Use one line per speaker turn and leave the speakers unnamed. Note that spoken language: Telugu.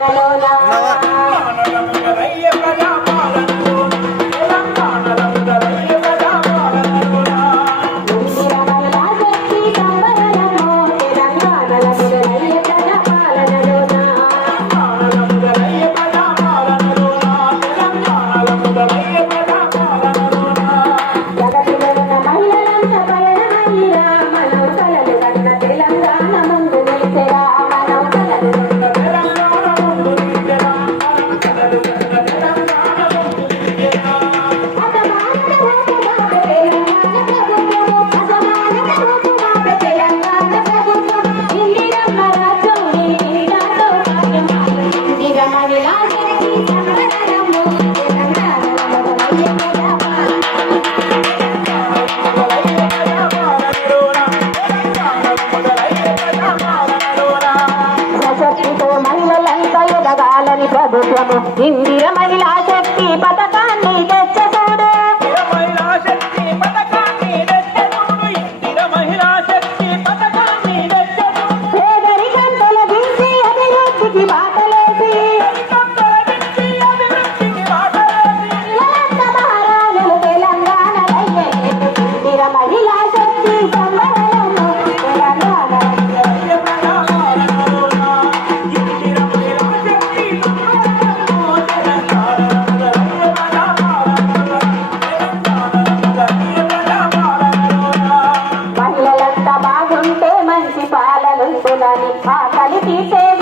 こんば。కూటమి ప్రభుత్వము. ఇందిర మహిళా శక్తి పథకాన్ని తెచ్చ మహిళ ఆకులని ఆకలి తీసేది.